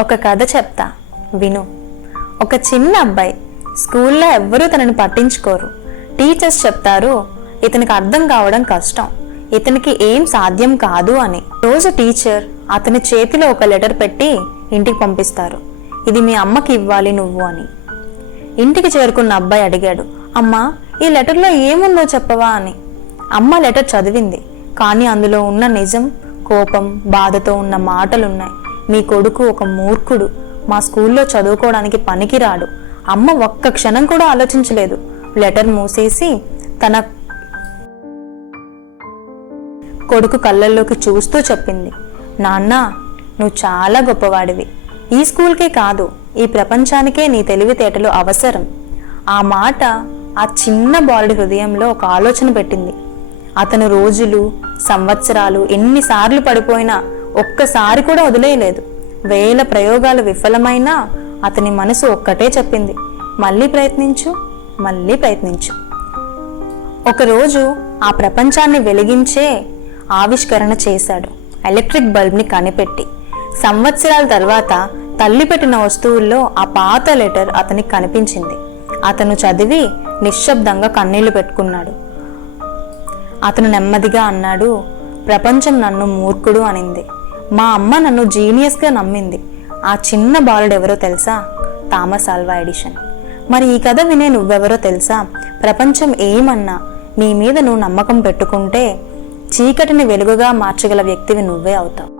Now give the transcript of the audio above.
ఒక కథ చెప్తా విను. ఒక చిన్న అబ్బాయి. స్కూల్లో ఎవ్వరూ తనని పట్టించుకోరు. టీచర్స్ చెప్తారు ఇతనికి అర్థం కావడం కష్టం, ఇతనికి ఏం సాధ్యం కాదు అని. రోజు టీచర్ అతని చేతిలో ఒక లెటర్ పెట్టి ఇంటికి పంపిస్తారు. ఇది మీ అమ్మకి ఇవ్వాలి నువ్వు అని. ఇంటికి చేరుకున్న అబ్బాయి అడిగాడు, అమ్మా ఈ లెటర్లో ఏముందో చెప్పవా అని. అమ్మ లెటర్ చదివింది, కానీ అందులో ఉన్న నిజం, కోపం, బాధతో ఉన్న మాటలున్నాయి. మీ కొడుకు ఒక మూర్ఖుడు, మా స్కూల్లో చదువుకోవడానికి పనికిరాడు. అమ్మ ఒక్క క్షణం కూడా ఆలోచించలేదు. లెటర్ మూసేసి తన కొడుకు కళ్ళల్లోకి చూస్తూ చెప్పింది, నాన్న నువ్వు చాలా గొప్పవాడివి. ఈ స్కూల్కే కాదు, ఈ ప్రపంచానికే నీ తెలివితేటలు అవసరం. ఆ మాట ఆ చిన్న బాలుడి హృదయంలో ఒక ఆలోచన పెట్టింది. అతను రోజులు, సంవత్సరాలు ఎన్నిసార్లు పడిపోయినా ఒక్కసారి కూడా వదిలేయలేదు. వేల ప్రయోగాలు విఫలమైనా అతని మనసు ఒక్కటే చెప్పింది, మళ్ళీ ప్రయత్నించు, మళ్ళీ ప్రయత్నించు. ఒకరోజు ఆ ప్రపంచాన్ని వెలిగించే ఆవిష్కరణ చేశాడు. ఎలక్ట్రిక్ బల్బ్ని కనిపెట్టి. సంవత్సరాల తర్వాత తల్లి పెట్టిన వస్తువుల్లో ఆ పాత లెటర్ అతనికి కనిపించింది. అతను చదివి నిశ్శబ్దంగా కన్నీళ్లు పెట్టుకున్నాడు. అతను నెమ్మదిగా అన్నాడు, ప్రపంచం నన్ను మూర్ఖుడు అనింది. మా అమ్మ నన్ను జీనియస్గా నమ్మింది. ఆ చిన్న బాలుడెవరో తెలుసా? Thomas Alva edition. మరి ఈ కథ వినే నువ్వెవరో తెలుసా? ప్రపంచం ఏమన్నా నీ మీద నువ్వు నమ్మకం పెట్టుకుంటే చీకటిని వెలుగుగా మార్చగల వ్యక్తివి నువ్వే అవుతావు.